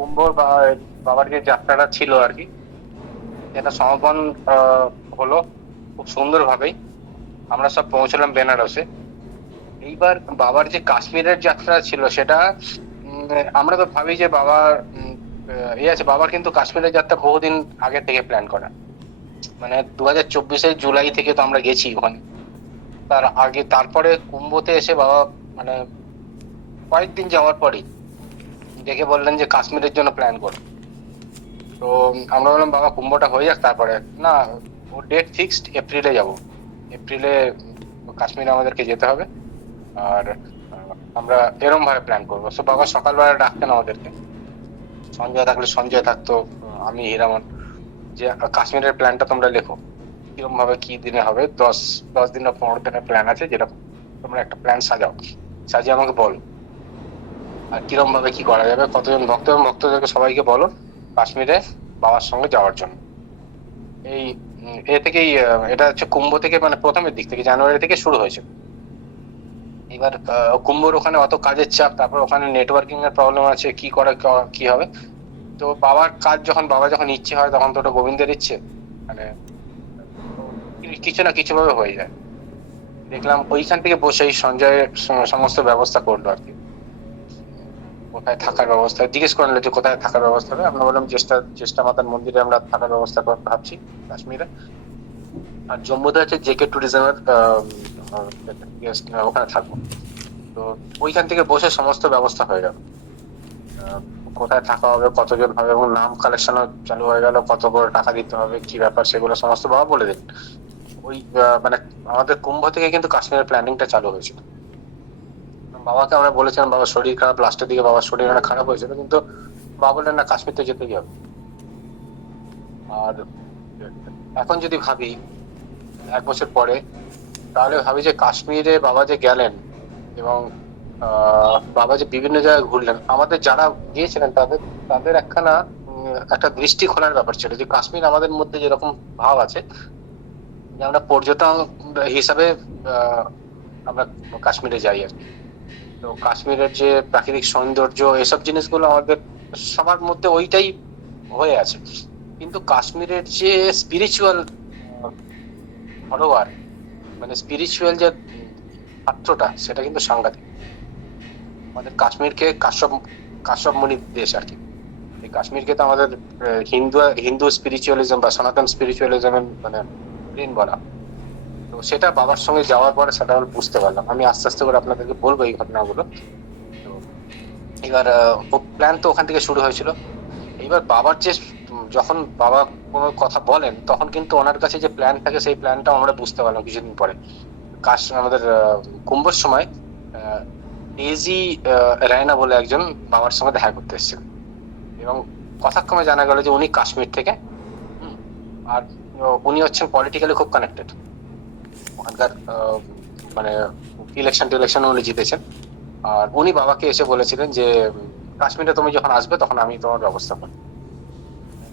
কুম্ভর বাবার যে যাত্রাটা ছিল আর কি, এটা সমাপন হলো খুব সুন্দর ভাবেই। আমরা সব পৌঁছলাম বেনারসে। এইবার বাবার যে কাশ্মীরের যাত্রা ছিল সেটা, উম, আমরা তো ভাবি যে বাবার আছে, বাবার কিন্তু কাশ্মীরের যাত্রা বহুদিন আগে থেকে প্ল্যান করা। মানে 2024 জুলাই থেকে তো আমরা গেছি ওখানে। তার আগে তারপরে কুম্ভতে এসে বাবা মানে কয়েকদিন যাওয়ার পরেই ডেকে বললেন যে কাশ্মীরের জন্য প্ল্যান করো। তো আমরা বললাম বাবা কুম্ভটা হয়ে যাক তারপরে। না, ও ডেট ফিক্সড, এপ্রিলে যাব। এপ্রিলে কাশ্মীরে আমাদেরকে যেতে হবে। আর আমরা এরম ভাবে প্ল্যান করবো। তো বাবা সকালবেলা ডাকতেন আমাদেরকে, সঞ্জয় থাকলে সঞ্জয় থাকতো, আমি হীরামন, যে কাশ্মীরের প্ল্যানটা তোমরা লেখো, কিরকম ভাবে কি দিনে হবে। 10 10 দিন বা 15 দিনের প্ল্যান আছে, যেরকম তোমরা একটা প্ল্যান সাজাও, সাজিয়ে আমাকে বলো। আর কিরকম ভাবে কি করা যাবে, কতজন ভক্ত এবং ভক্তদেরকে সবাইকে বলো কাশ্মীরে বাবার সঙ্গে যাওয়ার জন্য। এই এ থেকেই এটা হচ্ছে কুম্ভ থেকে, মানে প্রথমের দিক থেকে জানুয়ারি থেকে শুরু হয়েছে। এবার কুম্ভর ওখানে অত কাজের চাপ, তারপর ওখানে নেটওয়ার্কিং এর প্রবলেম আছে, কি করে কি হবে। তো বাবার কাজ যখন, বাবা যখন ইচ্ছে হয় তখন তো ওটা গোবিন্দের ইচ্ছে, মানে তো কিছু না কিছু ভাবে হয়ে যায়। দেখলাম ওইখান থেকে বসেই সঞ্জয় সমস্ত ব্যবস্থা করলো আর কি। কোথায় থাকার ব্যবস্থা জিজ্ঞেস করলো, যে কোথায় থাকার ব্যবস্থা হবে। আমরা বললাম চেষ্টা মাতার মন্দিরে আমরা থাকার ব্যবস্থা করতে ভাবছি কাশ্মীরে। আর জম্মুতে আছে জেকে ট্যুরিজমের ওখানে থাকবো। তো ওইখান থেকে বসে সমস্ত ব্যবস্থা হয়ে গেল। আহ, কোথায় থাকা হবে, কতজন হবে, এবং নাম কালেকশনও চালু হয়ে গেল, কত করে টাকা দিতে হবে, কি ব্যাপার, সেগুলো সমস্ত বাবা বলে দিন। ওই মানে আমাদের কুম্ভ থেকে কিন্তু কাশ্মীরের প্ল্যানিংটা চালু হয়েছিল। বাবাকে আমরা বলেছিলাম, বাবার শরীর খারাপ, লাস্টের দিকে বাবার শরীর অনেক খারাপ হয়েছিল, কিন্তু বাবা বললেন না, কাশ্মীর তো যেতেই হবে। আর এখন যদি ভাবি 1 বছর পরে, তাহলে ভাবি যে কাশ্মীরে বাবা যে গেলেন, এবং বাবা যে বিভিন্ন জায়গায় ঘুরলেন, আমাদের যারা গিয়েছিলেন তাদের তাদের একখানা একটা দৃষ্টি খোলার ব্যাপার ছিল, যে কাশ্মীর আমাদের মধ্যে যেরকম ভাব আছে, যে আমরা পর্যটন হিসাবে আহ আমরা কাশ্মীরে যাই আর কি। তো কাশ্মীরের যে প্রাকৃতিক সৌন্দর্য, এসব জিনিসগুলো আমাদের সবার মধ্যে ওইটাই হয়ে আছে। কিন্তু কাশ্মীরের যে স্পিরিচুয়াল ফলোয়ার, মানে স্পিরিচুয়াল যে পাত্রটা, সেটা কিন্তু সাংঘাতিক। আমাদের কাশ্মীরকে কাশ্যপ কাশ্যপ মুনির দেশ আর কি। এই কাশ্মীরকে তো আমাদের হিন্দু হিন্দু স্পিরিচুয়ালিজম বা সনাতন স্পিরিচুয়ালিজমের মানে ব্রেন বলা। তো সেটা বাবার সঙ্গে যাওয়ার পরে সেটা আমি বুঝতে পারলাম। আমি আস্তে আস্তে করে আপনাদেরকে বলবো এই ঘটনাগুলো। তো এবার প্ল্যান তো ওখান থেকে শুরু হয়েছিল। এইবার বাবার যে যখন বাবা কোনো কথা বলেন, তখন কিন্তু ওনার কাছে যে প্ল্যান থাকে, সেই প্ল্যানটা আমরা বুঝতে পারলাম কিছুদিন পরে। আমাদের কুম্ভের সময় ডেজি রায়না বলে একজন বাবার সঙ্গে দেখা করতে এসেছিলেন, এবং কথাক্রমে জানা গেল যে উনি কাশ্মীর থেকে। হুম, আর উনি হচ্ছেন পলিটিক্যালি খুব কানেক্টেড ওখানকার, মানে ইলেকশন টিলেকশন উনি জিতেছেন। আর উনি বাবাকে এসে বলেছিলেন যে কাশ্মীরে তুমি যখন আসবে তখন আমি তোমার ব্যবস্থা করবো।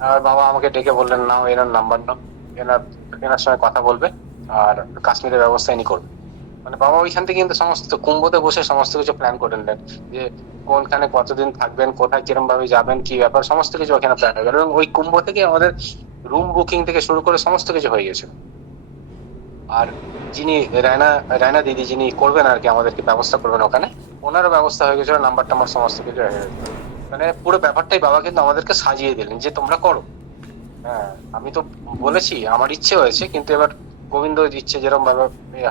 আর বাবা আমাকে ডেকে বললেন, নাও এনার নাম্বার নাও, এনার এনার সঙ্গে কথা বলবে, আর কাশ্মীরের ব্যবস্থা ইনি করবে। মানে বাবা ওইখান থেকে কিন্তু সমস্ত কুম্ভতে বসে সমস্ত কিছু প্ল্যান করে নিলেন, যে কোনখানে কতদিন থাকবেন, কোথায় কিরম ভাবে যাবেন, কি ব্যাপার, সমস্ত কিছু ওখানে প্ল্যান হয়ে গেল। এবং ওই কুম্ভ থেকে আমাদের রুম বুকিং থেকে শুরু করে সমস্ত কিছু হয়ে গেছে। আর যিনি রায়না রায়না দিদি, যিনি করবেন আর কি, আমাদেরকে ব্যবস্থা করবেন ওখানে, ওনারও ব্যবস্থা হয়ে গেছিল, নাম্বার টাম্বার সমস্ত কিছু হয়ে গেছে। মানে পুরো ব্যাপারটাই বাবা কিন্তু আমাদেরকে সাজিয়ে দিলেন যে তোমরা করো। হ্যাঁ, আমি তো বলেছি, আমার ইচ্ছে হয়েছে, কিন্তু এবার গোবিন্দ ইচ্ছে যেরকম ভাবে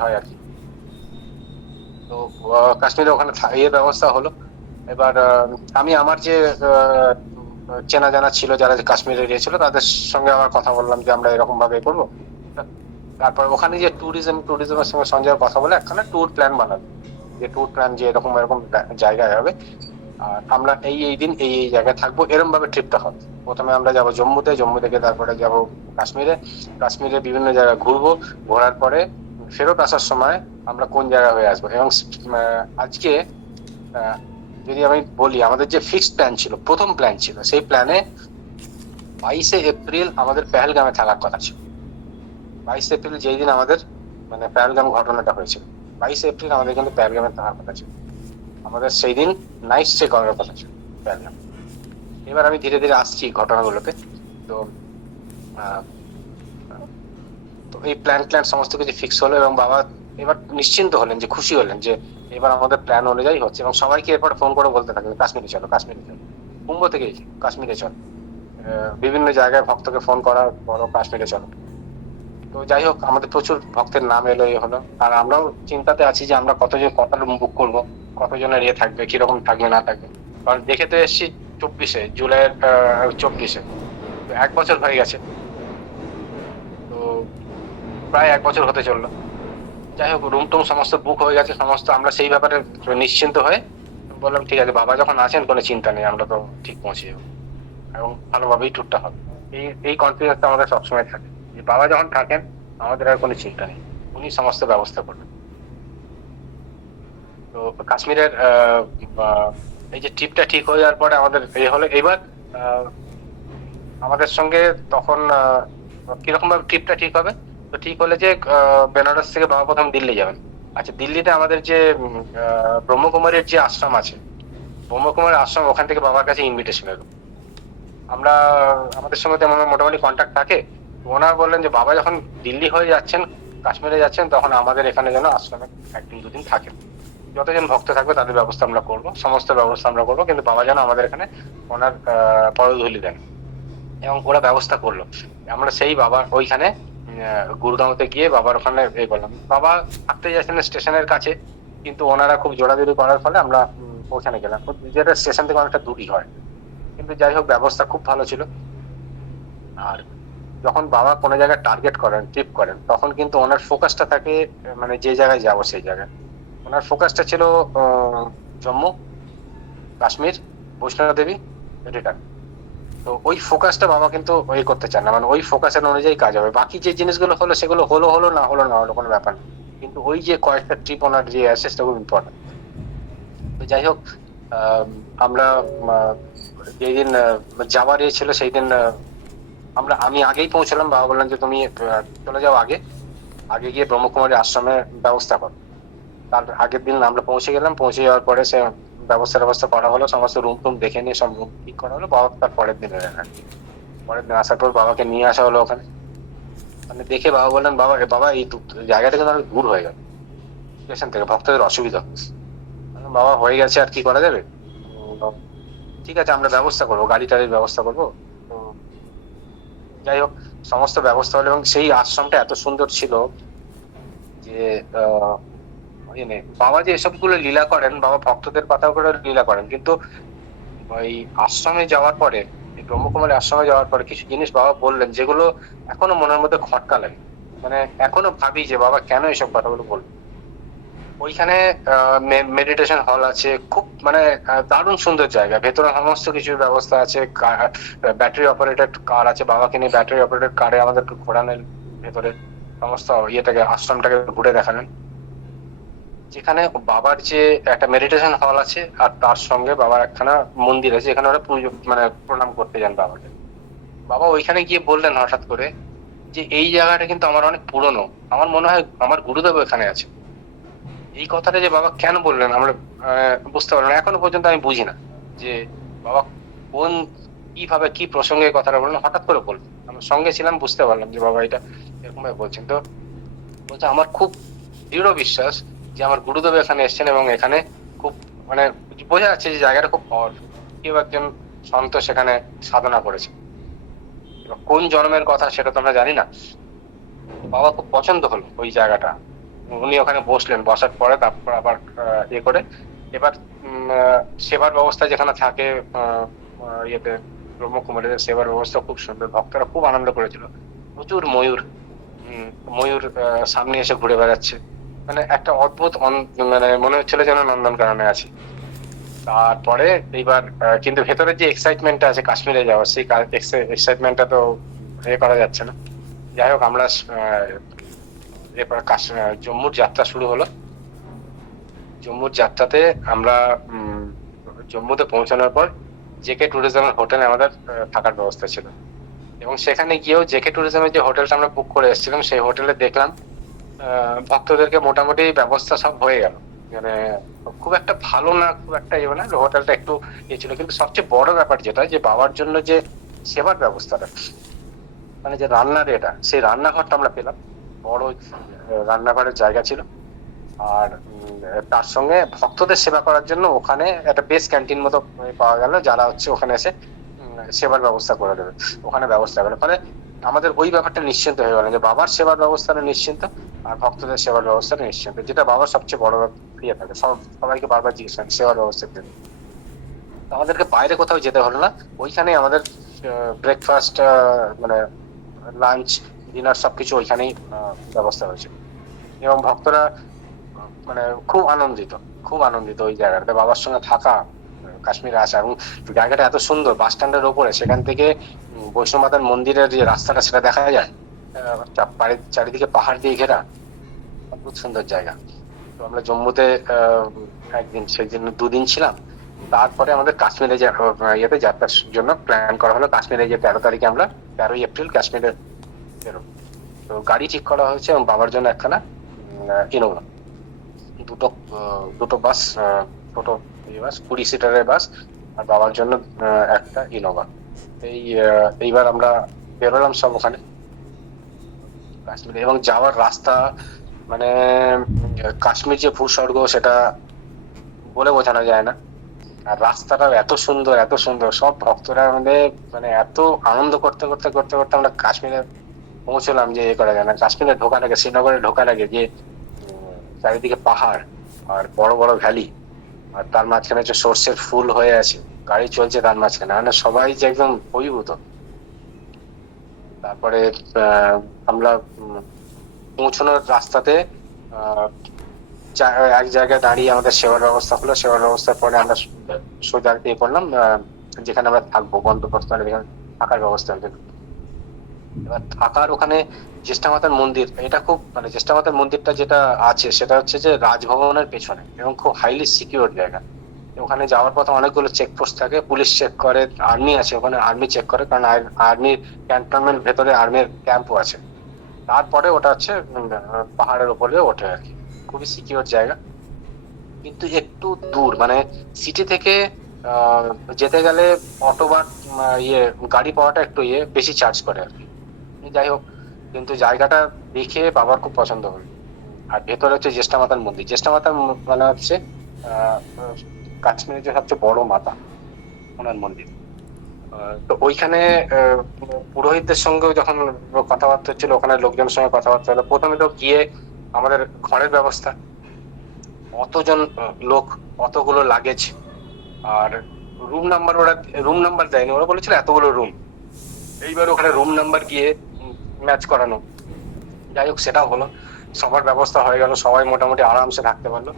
হয় আর কি। তো কাশ্মীরে ওখানে ইয়ে ব্যবস্থা হলো। এবার আমি আমার যে চেনা জানা ছিল, যারা কাশ্মীরে গিয়েছিল, তাদের সঙ্গে আমার কথা বললাম যে আমরা এরকম ভাবে করবো। তারপর ওখানে যে ট্যুরিজমের সঙ্গে সঞ্জয় কথা বলে একখানা ট্যুর প্ল্যান বানালো, যে ট্যুর প্ল্যান যে এরকম এরকম জায়গায় হবে, আর আমরা এই এই দিন এই এই জায়গায় থাকবো, এরকম ভাবে ট্রিপটা হবে। প্রথমে আমরা যাব জম্মুতে, জম্মু থেকে তারপরে যাব কাশ্মীরে, কাশ্মীরে বিভিন্ন জায়গা ঘুরবো। ঘোরার পরে ফেরত আসার সময় আমরা কোন জায়গা হয়ে আসবো। এবং আজকে আহ, যদি আমি বলি, আমাদের যে ফিক্সড প্ল্যান ছিল, প্রথম প্ল্যান ছিল, সেই প্ল্যানে 22 এপ্রিল আমাদের পেহেলগামে থাকার কথা ছিল। 22 এপ্রিল যেই দিন আমাদের মানে পেহেলগাম ঘটনাটা হয়েছিল, 22 এপ্রিল আমাদের কিন্তু পেহেলগামে থাকার কথা ছিল। আমাদের সেই দিন নাইট স্টে করার কথা ছিল পেহেলগাম। এবার আমি ধীরে ধীরে আসছি ঘটনাগুলোতে। তো আহ, তো এই প্ল্যান সমস্ত কিছু ফিক্স হলো এবং বাবা এবার নিশ্চিন্ত হলেন, যে খুশি হলেন যে এবার আমাদের প্ল্যান অনুযায়ী হচ্ছে, এবং সবাইকে এরপর ফোন করে বলতে থাকলেন কাশ্মীরে চলো, কাশ্মীরে চলো, কুম্ভ থেকে কাশ্মীরে চলো। বিভিন্ন জায়গায় ভক্তকে ফোন করার পরও কাশ্মীরে চলো। তো যাই হোক, আমাদের প্রচুর ভক্তের নাম এলো, এ হলো। আর আমরাও চিন্তাতে আছি যে আমরা কত রুম বুক করবো, কতজনের থাকবে, কিরকম থাকবে না থাকবে। কারণ দেখে তো এসছি 24 জুলাইয়ের 24, তো 1 বছর হয়ে গেছে। তো প্রায় 1 বছর হতে চললো। যাই হোক, রুম টুম সমস্ত বুক হয়ে গেছে, সমস্ত আমরা সেই ব্যাপারে নিশ্চিন্ত হয়ে বললাম ঠিক আছে, বাবা যখন আছেন কোনো চিন্তা নেই, আমরা তো ঠিক পৌঁছে যাবো এবং ভালোভাবেই ট্যুরটা হবে। এই কনফিডেন্সটা আমাদের সবসময় থাকে যে বাবা যখন থাকেন আমাদের আর কোনো চিন্তা নেই, উনি সমস্ত ব্যবস্থা করবেন। তো কাশ্মীরের এই যে ট্রিপটা ঠিক হয়ে যাওয়ার পরে আমাদের এই হলো এবার আমাদের সঙ্গে তখন কিরকম ভাবে ট্রিপটা ঠিক হবে। তো ঠিক হলে যে বেনারস থেকে বাবা প্রথম দিল্লি যাবেন। আচ্ছা, দিল্লিতে আমাদের যে ব্রহ্মকুমারীর যে আশ্রম আছে, ব্রহ্মকুমারীর আশ্রম, ওখান থেকে বাবার কাছে ইনভিটেশন এলো। আমরা আমাদের সঙ্গে তেমন মোটামুটি কন্ট্যাক্ট থাকে। ওনারা বললেন যে বাবা যখন দিল্লি হয়ে যাচ্ছেন, কাশ্মীরে যাচ্ছেন, তখন আমাদের এখানে যেন আশ্রমে 1 দিন 2 দিন থাকেন। যতজন ভক্ত থাকবে তাদের ব্যবস্থা আমরা করবো, সমস্ত ব্যবস্থা আমরা করবো, কিন্তু বাবা যেন আমাদের এখানে ওনার পদধূলি দেন। এবং ওরা ব্যবস্থা করলো। আমরা সেই বাবার ওইখানে গুরগাঁওতে গিয়ে বাবার ওখানে করলাম। বাবা থাকতে যাচ্ছেন স্টেশনের কাছে, কিন্তু ওনারা খুব জোরাজুরি করার ফলে আমরা ওখানে গেলাম, যেটা স্টেশন থেকে অনেকটা দূরই হয়। কিন্তু যাই হোক, ব্যবস্থা খুব ভালো ছিল। আর যখন বাবা কোনো জায়গায় টার্গেট করেন, ট্রিপ করেন, তখন কিন্তু ওনার ফোকাসটা থাকে মানে যে জায়গায় যাবো সেই জায়গায়। ওনার ফোকাসটা ছিল জম্মু, কাশ্মীর, বৈষ্ণব দেবী, রিটার্ন। তো ওই ফোকাসটা বাবা কিন্তু ওই করতে চান না, মানে ওই ফোকাসের অনুযায়ী কাজ হবে। বাকি যে জিনিসগুলো হলো সেগুলো হলো হলো, না হলো না হলো, কোনো ব্যাপার না। কিন্তু ওই যে কয়েকটা ট্রিপ ওনার যে আছে সেটা খুব ইম্পর্টেন্ট। তো যাই হোক, আমরা যেদিন যাওয়ার ছিল সেই দিন আমি আগেই পৌঁছলাম। বাবা বললেন যে তুমি চলে যাও আগে, আগে গিয়ে ব্রহ্মকুমারী আশ্রমে ব্যবস্থা করো। তার আগের দিন আমরা পৌঁছে গেলাম, পৌঁছে যাওয়ার পরে সে ব্যবস্থা করা হলো, সমস্ত রুম টুম দেখে নিয়ে সব রুম ঠিক করা হলো। বাবা তার পরের দিন এলেন আর কি। পরের দিন আসার পর বাবাকে নিয়ে আসা হলো ওখানে। মানে দেখে বাবা বললেন, বাবা এই জায়গাটা কিন্তু অনেক দূর হয়ে গেল স্টেশন থেকে, ভক্তদের অসুবিধা। বাবা হয়ে গেছে, আর কি করা যাবে। ঠিক আছে, আমরা ব্যবস্থা করবো, গাড়ি টাড়ির ব্যবস্থা করবো। তো যাই হোক, সমস্ত ব্যবস্থা হলো এবং সেই আশ্রমটা এত সুন্দর ছিল যে বাবা যে এসব গুলো লীলা করেন, বাবা ভক্তদের কথা করে লীলা করেন, কিন্তু ওই আশ্রমে যাওয়ার পরে, এই ব্রহ্মকুমারী আশ্রমে যাওয়ার পরে কিছু জিনিস বাবা বললেন যেগুলো এখনো মনের মধ্যে খটকা লাগে। মানে এখনো ভাবি যে বাবা কেন এইসব কথাগুলো বললেন। ওইখানে মেডিটেশন হল আছে, খুব মানে দারুণ সুন্দর জায়গা, ভেতরে সমস্ত কিছুর ব্যবস্থা আছে। ব্যাটারি অপারেটেড কার আছে, বাবাকে নিয়ে ব্যাটারি অপারেটেড কারে আমাদেরকে ঘোরালেন ভেতরে, সমস্ত ইয়েটাকে, আশ্রমটাকে ঘুরে দেখালেন। যেখানে বাবার যে একটা মেডিটেশন হল আছে, আর তার সঙ্গে বাবার একখানা মন্দির আছে, যেখানে ওরা পুজো মানে প্রণাম করতে যান বাবাকে। বাবা ওইখানে গিয়ে বললেন হঠাৎ করে যে এই জায়গাটা কিন্তু আমার অনেক পুরনো, আমার মনে হয় আমার গুরুদেব এখানে আছে। এই কথাটা যে বাবা কেন বললেন আমরা বুঝতে পারলাম না, এখনো পর্যন্ত আমি বুঝি না যে বাবা কোন কিভাবে কি প্রসঙ্গে কথাটা বললেন, হঠাৎ করে বললেন। আমার সঙ্গে ছিলাম, বুঝতে পারলাম যে বাবা এটা এরকম ভাবে বলছেন। তো বলছে আমার খুব দৃঢ় বিশ্বাস যে আমার গুরুদেব এখানে এসেছেন এবং এখানে খুব মানে বোঝা যাচ্ছে যে জায়গাটা খুব পাওয়ারফুল, কেউ একজন সন্ত সেখানে সাধনা করেছে। এবার কোন জন্মের কথা সেটা তো আমরা জানি না। বাবা খুব পছন্দ হলো ওই জায়গাটা। উনি ওখানে বসলেন, বসার পরে তারপর আবার ইয়ে করে এবার সেবার ব্যবস্থা যেখানে থাকে ইয়েতে, ব্রহ্মকুমারীদের সেবার ব্যবস্থা খুব সুন্দর, ভক্তরা খুব আনন্দ করেছিল। প্রচুর ময়ূর, ময়ূর সামনে এসে ঘুরে বেড়াচ্ছে, মানে একটা অদ্ভুত মানে মনে হচ্ছিল যেন নন্দনকাননে আছে। তারপরে এইবার কিন্তু ভেতরের যে এক্সাইটমেন্টটা আছে কাশ্মীরে যাওয়ার, সেই এক্সাইটমেন্টটা তো ইয়ে করা যাচ্ছে না। যাই হোক, আমরা এরপর জম্মুর যাত্রা শুরু হলো। জম্মুর যাত্রাতে আমরা জম্মুতে পৌঁছানোর পর জেকে ট্যুরিজমের হোটেলে আমাদের থাকার ব্যবস্থা ছিল, এবং সেখানে গিয়েও জেকে ট্যুরিজমের যে হোটেলটা আমরা বুক করে এসেছিলাম সেই হোটেলে দেখলাম ভক্তদেরকে মোটামুটি ব্যবস্থা সব হয়ে গেল। মানে খুব একটা ভালো না, খুব একটা ইয়ে না, হোটেলটা একটু ইয়ে ছিল। কিন্তু সবচেয়ে বড় ব্যাপার যেটা, যে বাবার জন্য যে সেবার ব্যবস্থাটা, মানে যে রান্নার এটা, সেই রান্নাঘরটা আমরা পেলাম। বড় রান্নাঘরের জায়গা ছিল। আর তার সঙ্গে ভক্তদের সেবা করার জন্য ওখানে একটা বেস ক্যান্টিন মতো পাওয়া গেল, যারা হচ্ছে ওখানে এসে সেবার ব্যবস্থা করে দেবে, ওখানে ব্যবস্থা করে। ফলে আমাদের ওই ব্যাপারটা নিশ্চিন্ত হয়ে গেল, যে বাবার সেবার ব্যবস্থাটা নিশ্চিন্ত, আর ভক্তদের সেবার ব্যবস্থাটা নিশ্চিন্ত, যেটা বাবার সবচেয়ে বড় ইয়ে থাকে। সবাইকে বারবার জিজ্ঞেস করেন সেবার ব্যবস্থা কি। তো আমাদেরকে বাইরে কোথাও যেতে হলো না, ওইখানেই আমাদের ব্রেকফাস্ট, মানে লাঞ্চ, ডিনার সবকিছু ওইখানেই ব্যবস্থা হয়েছে। এবং ভক্তরা মানে খুব আনন্দিত, খুব আনন্দিত ওই জায়গাটাতে বাবার সঙ্গে থাকা, কাশ্মীরে আসা। এবং জায়গাটা এত সুন্দর, বাস স্ট্যান্ডের ওপরে, সেখান থেকে বৈষ্ণব মাতার মন্দিরের যে রাস্তাটা সেটা দেখা যায়। চারিদিকে পাহাড় দিয়ে ঘেরা, অদ্ভুত সুন্দর জায়গা। তো আমরা জম্মুতে একদিন, সেই জন্য 2 দিন ছিলাম। তারপরে আমাদের কাশ্মীরে যে ইয়েতে যাত্রার জন্য প্ল্যান করা হলো, কাশ্মীরে যে 13 তারিখে আমরা 13ই এপ্রিল কাশ্মীরে বেরোবো। তো গাড়ি ঠিক করা হয়েছে, এবং বাবার জন্য একখানা ইনোভা, দুটো দুটো বাস, ছোট বাস, 20 সিটারের বাস, আর বাবার জন্য একটা ইনোভা। এইবার আমরা বেরোলাম সব ওখানে কাশ্মীরে। এবং যাওয়ার রাস্তা, মানে কাশ্মীর যে ভূস্বর্গ, সেটা বলে বোঝানো যায় না। আর রাস্তাটা এত সুন্দর, এত সুন্দর, সব ভক্তরা মানে এত আনন্দ করতে করতে করতে করতে আমরা কাশ্মীরে পৌঁছলাম, যে করা যায় না। কাশ্মীরে ঢোকার আগে, শ্রীনগরে ঢোকার আগে, যে চারিদিকে পাহাড় আর বড় বড় ভ্যালি, আর তার মাঝখানে যে সর্ষের ফুল হয়ে আছে, গাড়ি চলছে তার মাঝখানে, মানে সবাই যে একদম অভিভূত। তারপরে আমরা পৌঁছানোর রাস্তাতে আহ এক জায়গায় দাঁড়িয়ে আমাদের সেবার ব্যবস্থা হলো। সেবার ব্যবস্থার পরে আমরা সোজা দিয়ে পড়লাম যেখানে আমরা থাকবো, গন্তব্যস্থলে যেখানে থাকার ব্যবস্থা হলো। এবার থাকার ওখানে জ্যেষ্ঠা মাতার মন্দির, এটা খুব, মানে জ্যেষ্ঠা মাতার মন্দিরটা যেটা আছে সেটা হচ্ছে যে রাজভবনের পেছনে, এবং খুব হাইলি সিকিউর জায়গা। ওখানে যাওয়ার পথে অনেকগুলো চেকপোস্ট থাকে, পুলিশ চেক করে, আর্মি আছে ওখানে, আর্মি চেক করে, কারণ আর্মির ক্যান্টনমেন্ট, ভেতরে আর্মির ক্যাম্পও আছে। তারপরে ওটা হচ্ছে পাহাড়ের উপরে ওঠে আর কি, খুবই সিকিউর জায়গা। কিন্তু একটু দূর, মানে সিটি থেকে যেতে গেলে অটো বা ইয়ে গাড়ি পাওয়াটা একটু বেশি চার্জ করে আর কি। যাই হোক, কিন্তু জায়গাটা দেখে বাবার খুব পছন্দ হলো। আর ভেতরে হচ্ছে জ্যেষ্ঠা মাতার মন্দির। জ্যেষ্ঠা মাতার মানে হচ্ছে আহ কাশ্মীরের যে সবচেয়ে বড় মাতা, ওনার মন্দির। তো ওইখানে পুরোহিতদের সঙ্গেও যখন কথাবার্তা হচ্ছিল, ওখানে লোকজনের সঙ্গে কথাবার্তা হলো। প্রথমে তো গিয়ে আমাদের ঘরের ব্যবস্থা, অতজন লোক, অতগুলো লাগেজ, আর ওরা রুম নাম্বার দেয়নি, ওরা বলেছিল এতগুলো রুম। এইবার ওখানে রুম নাম্বার গিয়ে ম্যাচ করানো। যাই হোক, সেটাও হলো, সবার ব্যবস্থা হয়ে গেল, সবাই মোটামুটি আরামসে থাকতে পারলো।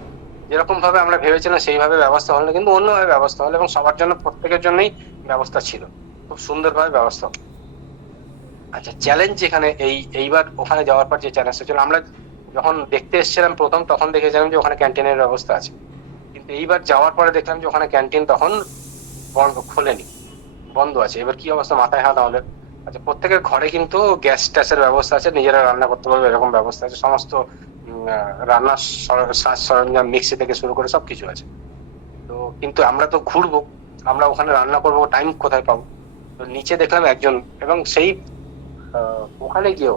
যেরকম ভাবে আমরা ভেবেছিলাম সেইভাবে ব্যবস্থা হলো, কিন্তু অন্যভাবে ব্যবস্থা হলো, এবং সবার জন্য, প্রত্যেকের জন্যই ব্যবস্থা ছিল, খুব সুন্দরভাবে ব্যবস্থা। আচ্ছা, চ্যালেঞ্জ যেখানে এইবার ওখানে যাওয়ার পর যে চ্যালেঞ্জটা ছিল, আমরা যখন দেখতে এসেছিলাম প্রথম, তখন দেখেছিলাম যে ওখানে ক্যান্টিনের ব্যবস্থা আছে। কিন্তু এইবার যাওয়ার পরে দেখলাম যে ওখানে ক্যান্টিন তখন খোলেনি, বন্ধ আছে। এবার কি অবস্থা, মাথায় হাত আমাদের। আচ্ছা, প্রত্যেকের ঘরে কিন্তু গ্যাস ট্যাসের ব্যবস্থা আছে, নিজেরা রান্না করতে পারবে এরকম ব্যবস্থা আছে, সমস্ত রান্নার সাজ সরঞ্জাম, মিক্সি থেকে শুরু করে সবকিছু আছে। তো কিন্তু আমরা তো ঘুরবো, আমরা ওখানে রান্না করবো, টাইম কোথায় পাবো? তো নিচে দেখলাম একজন, এবং সেই ওখানে গিয়েও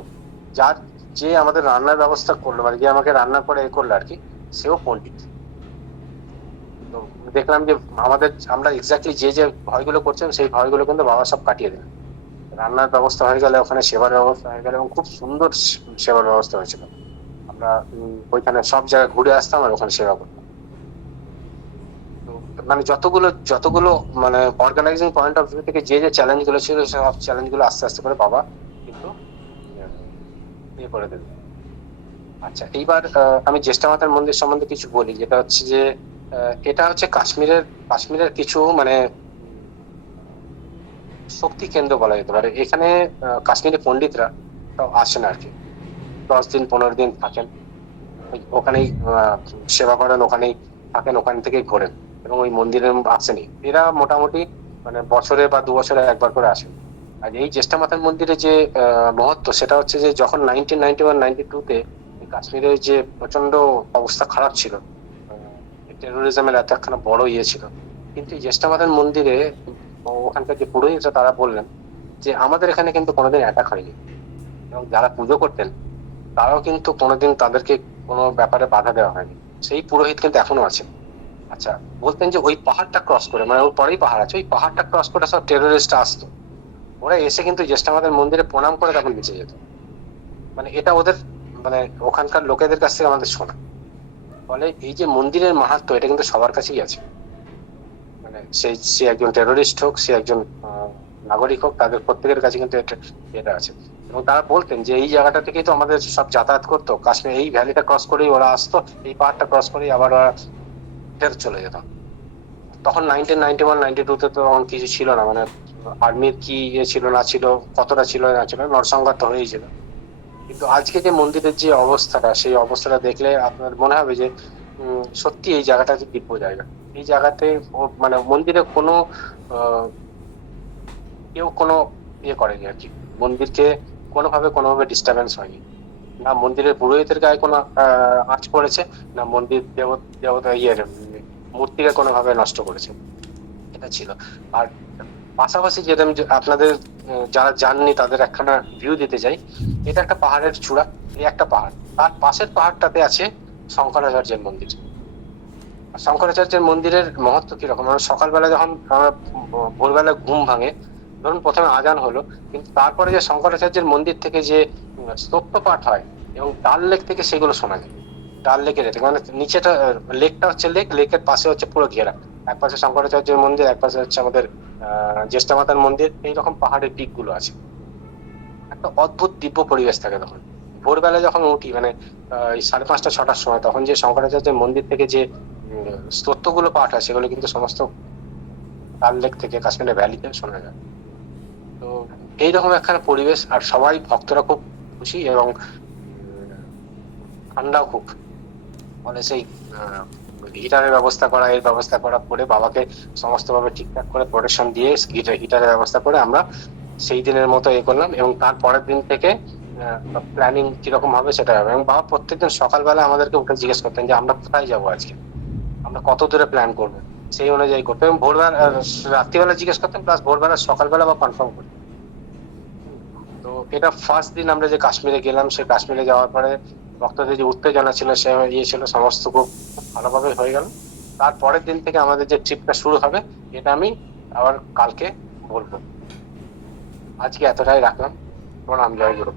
যার, যে আমাদের রান্নার ব্যবস্থা করলো, মানে যে আমাকে রান্না করে করলো আর কি, সেও পন্ডিত। তো দেখলাম যে আমরা এক্স্যাক্টলি যে যে ভয়গুলো করছিলাম, সেই ভয়গুলো কিন্তু বাবা সব কাটিয়ে দিলেন। রান্নার ব্যবস্থা হয়ে গেলে, ওখানে সেবার ব্যবস্থা হয়ে গেলে, এবং খুব সুন্দর সেবার ব্যবস্থা হয়েছিল। আমরা ওইখানে সব জায়গায় ঘুরে আসতাম, আর ওখানে সেবা করতাম। তো মানে যতগুলো মানে অর্গানাইজিং পয়েন্ট অফ ভিউ থেকে যে যে চ্যালেঞ্জ গুলো ছিল, সব চ্যালেঞ্জ গুলো আস্তে আস্তে করে বাবা কিন্তু ইয়ে করে দেবে। আচ্ছা, এইবার আমি জ্যেষ্ঠা মাতার মন্দির সম্বন্ধে কিছু বলি, যেটা হচ্ছে যে এটা হচ্ছে কাশ্মীরের কিছু মানে শক্তি কেন্দ্র বলা যেতে পারে। এখানে কাশ্মীরি পন্ডিতরা সব আসেন আর কি, 10 দিন 15 দিন থাকেন ওখানেই, সেবা করেন, ওখানেই থাকেন, ওখান থেকেই ঘোরেন, এবং ওই মন্দিরে আসেনি। এরা মোটামুটি মানে বছরে বা 2 বছরে একবার করে আসেন। আর এই জ্যেষ্ঠা মাতার মন্দিরে যে মহত্ব, সেটা হচ্ছে যে যখন 1991-92-তে কাশ্মীরের যে প্রচন্ড অবস্থা খারাপ ছিল, টেরোরিজমের এত একখানা বড় ইয়ে ছিল, কিন্তু এই জ্যেষ্ঠামাতার মন্দিরে ওখানকার যে পুরোহিতরা তারা বললেন যে আমাদের এখানে কিন্তু কোনোদিন অ্যাটাক হয়নি, এবং যারা পুজো করতেন তারাও কিন্তু কোনোদিন তাদেরকে কোনো ব্যাপারে বাধা দেওয়া হয়নি। সেই পুরোহিত কিন্তু এখনো আছে। আচ্ছা, বলতেন যে ওই পাহাড়টা ক্রস করে, মানে ওর পরেই পাহাড় আছে, ওই পাহাড়টা ক্রস করে সব টেরোরিস্ট আসতো, ওরা এসে কিন্তু জ্যেষ্ঠামাতার মন্দিরে প্রণাম করে তখন বেঁচে যেত। মানে এটা ওদের, মানে ওখানকার লোকেদের কাছ থেকে আমাদের শোনা। ফলে এই যে মন্দিরের মাহাত্ম্য, এটা কিন্তু সবার কাছেই আছে। মানে সে একজন টেরোরিস্ট হোক, সে একজন নাগরিক হোক, তাদের প্রত্যেকের কাছে কিন্তু এটা আছে। এবং তারা বলতেন যে এই জায়গাটা থেকেই তো আমাদের সব যাতায়াত করতো, কাশ্মীর এই ভ্যালিটা ক্রস করেই ওরা আসতো, এই পাহাড়টা ক্রস করেই আবার ওরা ফেরত চলে যেত। তখন 1991-92-তে তো তখন কিছু ছিল না, মানে আর্মির কি ইয়ে ছিল না ছিল, কতটা ছিল না ছিল, নরসংঘাত তো হয়েই ছিল। কিন্তু আজকে যে মন্দিরের যে অবস্থাটা, সেই অবস্থাটা দেখলে আপনার মনে হবে যে সত্যি এই জায়গাটা যে দিব্য জায়গা। এই জায়গাতে মানে মন্দিরে কোনো কেউ কোনো ইয়ে করেনি আর কি, মন্দিরকে কোনোভাবে ডিস্টারবেন্স হয়নি। না মন্দিরের পুরোহিতের গায়ে কোনো আঁচ পড়েছে, না মন্দির দেবতা ইয়ের মূর্তিকে কোনোভাবে নষ্ট করেছে, এটা ছিল। আর পাশাপাশি যেটা আমি আপনাদের যারা জাননি তাদের একখানা ভিউ দিতে চাই। এটা একটা পাহাড়ের চূড়া, এই একটা পাহাড়, তার পাশের পাহাড়টাতে আছে শঙ্করাচার্যের মন্দির। শঙ্করাচার্যের মন্দিরের মহত্ব কিরকম, মানে সকালবেলা যখন ভোরবেলা ঘুম ভাঙে, ধরুন প্রথমে আজান হলো, কিন্তু তারপরে যে শঙ্করাচার্যের মন্দির থেকে যে স্তোত্র পাঠ হয়, এবং ডাল লেক থেকে সেগুলো শোনা যায়। ডাল লেকের এটা মানে নিচেটা, লেকটা হচ্ছে লেকের পাশে হচ্ছে পুরো ঘেরা, এক পাশে শঙ্করাচার্যের মন্দির, এক পাশে হচ্ছে আমাদের জ্যেষ্ঠামাতার মন্দির, এইরকম পাহাড়ের দিক গুলো আছে। একটা অদ্ভুত দিব্য পরিবেশ থাকে তখন। ভোরবেলা যখন উঠি, মানে 5:30-6টার সময়, তখন যে শঙ্করাচার্যের মন্দির থেকে যে স্তোত্রগুলো পাঠ হয়, সেগুলো কিন্তু সমস্ত ডাল লেক থেকে কাশ্মীরের ভ্যালিতে শোনা যায়। তো এইরকম একখানা পরিবেশ, আর সবাই ভক্তরা খুব খুশি, এবং ঠান্ডাও খুব। ফলে সেই হিটারের ব্যবস্থা করা, এর ব্যবস্থা করা করে বাবাকে সমস্ত ভাবে ঠিকঠাক করে প্রোটেকশন দিয়ে হিটারের ব্যবস্থা করে আমরা সেই দিনের মতো এ করলাম। এবং তার পরের দিন থেকে প্ল্যানিং কিরকম হবে সেটা হবে। এবং বাবা প্রত্যেকদিন সকালবেলা আমাদেরকে উঠে জিজ্ঞেস করতেন যে আমরা কোথায় যাবো আজকে, আমরা কত দূরে প্ল্যান করবো, সেই অনুযায়ী করতো। এবং ভোরবেলা রাত্রিবেলা জিজ্ঞেস করতেন, প্লাস ভোরবেলা সকালবেলা বা কনফার্ম করতেন। তো এটা ফার্স্ট দিন আমরা যে কাশ্মীরে গেলাম, সেই কাশ্মীরে যাওয়ার পরে ভক্তদের যে উত্তেজনা ছিল, সে ইয়ে ছিল, সমস্ত খুব ভালোভাবে হয়ে গেল। তারপরের দিন থেকে আমাদের যে ট্রিপটা শুরু হবে, এটা আমি আবার কালকে বলবো। আজকে এতটাই রাখলাম। প্রণাম, জয় গুরু।